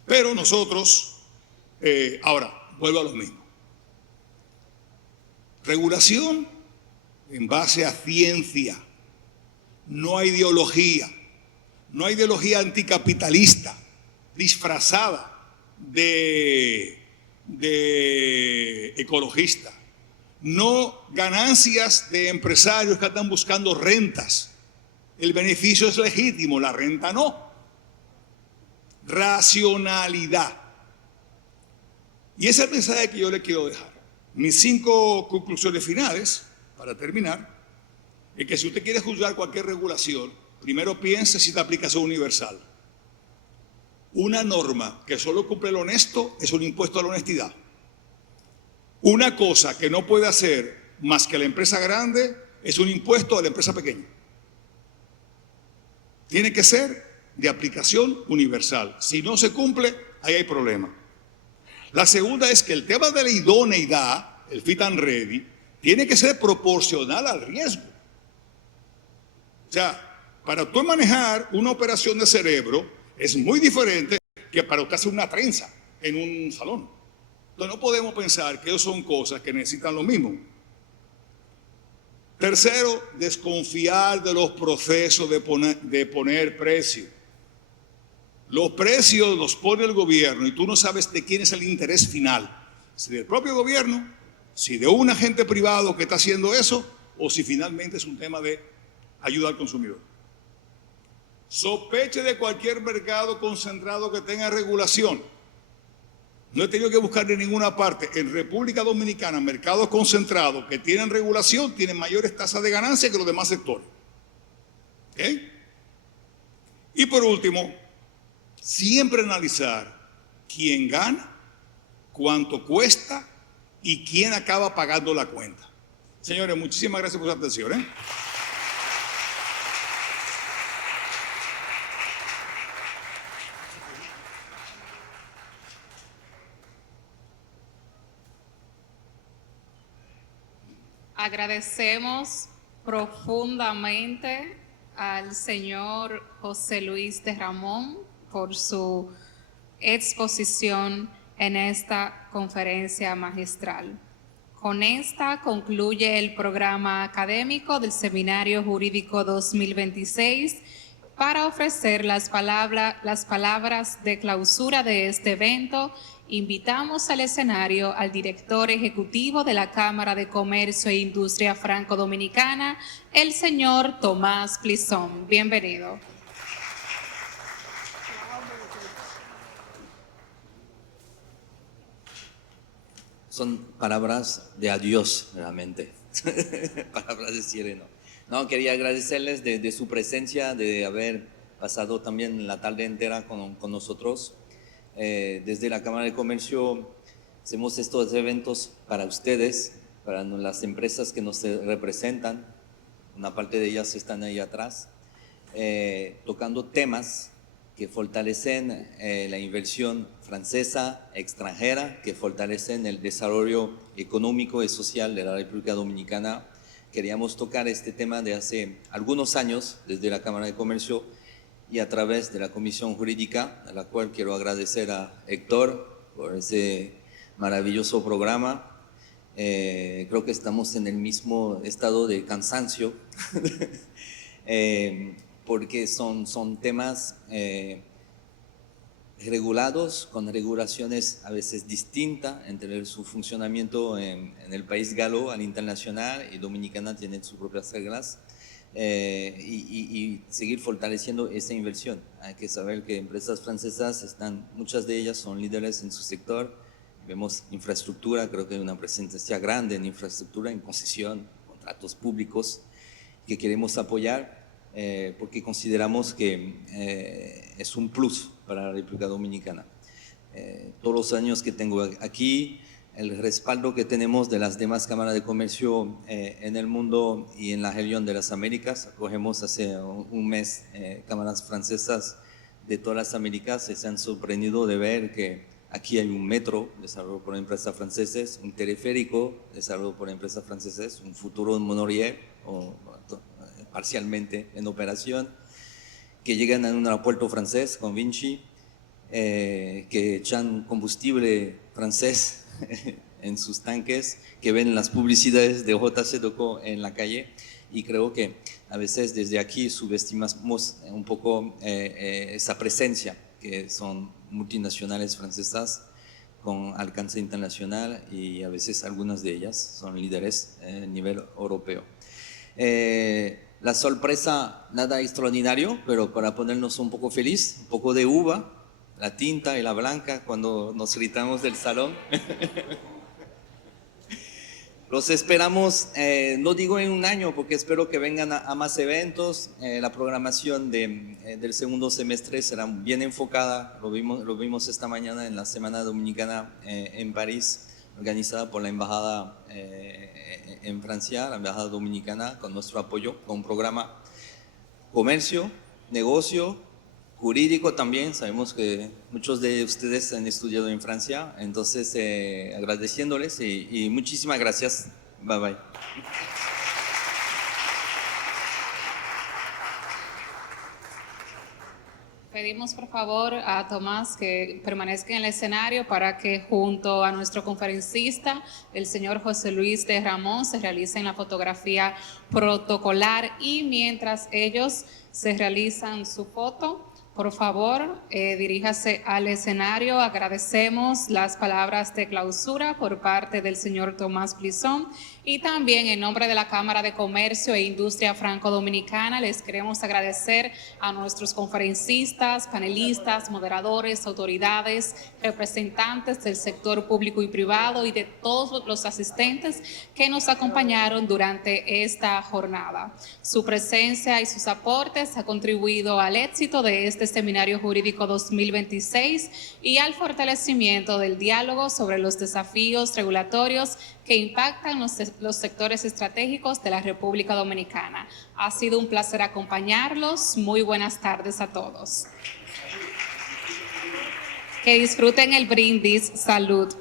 Pero nosotros, ahora, vuelvo a lo mismo. Regulación en base a ciencia. No hay ideología. No hay ideología anticapitalista disfrazada de ecologista. No ganancias de empresarios que están buscando rentas. El beneficio es legítimo, la renta no. Racionalidad. Y ese es el mensaje que yo le quiero dejar. Mis 5 conclusiones finales, para terminar, es que si usted quiere juzgar cualquier regulación, primero piense si esta aplicación universal. Una norma que solo cumple el honesto es un impuesto a la honestidad. Una cosa que no puede hacer más que la empresa grande es un impuesto a la empresa pequeña. Tiene que ser de aplicación universal. Si no se cumple, ahí hay problema. La segunda es que el tema de la idoneidad, el fit and ready, tiene que ser proporcional al riesgo. O sea, para tú manejar una operación de cerebro es muy diferente que para usted hacer una trenza en un salón. Entonces no podemos pensar que eso son cosas que necesitan lo mismo. Tercero, desconfiar de los procesos de poner precio. Los precios los pone el gobierno y tú no sabes de quién es el interés final. Si del propio gobierno, si de un agente privado que está haciendo eso, o si finalmente es un tema de ayuda al consumidor. Sospeche de cualquier mercado concentrado que tenga regulación. No he tenido que buscar en ninguna parte. En República Dominicana, mercados concentrados que tienen regulación tienen mayores tasas de ganancia que los demás sectores. ¿Okay? Y por último, siempre analizar quién gana, cuánto cuesta y quién acaba pagando la cuenta. Señores, muchísimas gracias por su atención. Agradecemos profundamente al señor José Luis de Ramón por su exposición en esta conferencia magistral. Con esta concluye el programa académico del Seminario Jurídico 2026 para ofrecer las palabras de clausura de este evento. Invitamos al escenario al director ejecutivo de la Cámara de Comercio e Industria Franco-Dominicana, el señor Tomás Plisón. Bienvenido. Son palabras de adiós, realmente. Palabras de cierre, no. No, quería agradecerles de su presencia, de haber pasado también la tarde entera con nosotros. Desde la Cámara de Comercio hacemos estos eventos para ustedes, para las empresas que nos representan. Una parte de ellas están ahí atrás, tocando temas que fortalecen la inversión francesa, extranjera, que fortalecen el desarrollo económico y social de la República Dominicana. Queríamos tocar este tema de hace algunos años desde la Cámara de Comercio y a través de la Comisión Jurídica, a la cual quiero agradecer a Héctor por ese maravilloso programa. Creo que estamos en el mismo estado de cansancio, porque son temas regulados, con regulaciones a veces distintas entre su funcionamiento en el país galo al internacional, y Dominicana tiene sus propias reglas. Y seguir fortaleciendo esa inversión. Hay que saber que empresas francesas muchas de ellas son líderes en su sector. Vemos infraestructura, creo que hay una presencia grande en infraestructura, en concesión, contratos públicos que queremos apoyar porque consideramos que es un plus para la República Dominicana. Todos los años que tengo aquí, el respaldo que tenemos de las demás cámaras de comercio en el mundo y en la región de las Américas. Acogemos hace un mes cámaras francesas de todas las Américas y se han sorprendido de ver que aquí hay un metro desarrollado por empresas francesas, un teleférico desarrollado por empresas francesas, un futuro monorriel parcialmente en operación, que llegan a un aeropuerto francés con Vinci, que echan combustible francés en sus tanques, que ven las publicidades de JC Decaux en la calle, y creo que a veces desde aquí subestimamos un poco esa presencia, que son multinacionales francesas con alcance internacional, y a veces algunas de ellas son líderes a nivel europeo. La sorpresa, nada extraordinario, pero para ponernos un poco feliz, un poco de uva, la tinta y la blanca cuando nos gritamos del salón. Los esperamos, no digo en un año, porque espero que vengan a más eventos. La programación del segundo semestre será bien enfocada. Lo vimos esta mañana en la Semana Dominicana en París, organizada por la Embajada en Francia, la Embajada Dominicana, con nuestro apoyo, con un programa comercio, negocio, jurídico también. Sabemos que muchos de ustedes han estudiado en Francia, entonces agradeciéndoles y muchísimas gracias. Bye bye. Pedimos por favor a Tomás que permanezca en el escenario para que junto a nuestro conferencista, el señor José Luis de Ramón, se realicen la fotografía protocolar, y mientras ellos se realizan su foto, por favor, diríjase al escenario. Agradecemos las palabras de clausura por parte del señor Tomás Blizón, y también en nombre de la Cámara de Comercio e Industria Franco-Dominicana les queremos agradecer a nuestros conferencistas, panelistas, moderadores, autoridades, representantes del sector público y privado y de todos los asistentes que nos acompañaron durante esta jornada. Su presencia y sus aportes ha contribuido al éxito de este Seminario Jurídico 2026 y al fortalecimiento del diálogo sobre los desafíos regulatorios que impactan los sectores estratégicos de la República Dominicana. Ha sido un placer acompañarlos. Muy buenas tardes a todos. Que disfruten el brindis. Salud.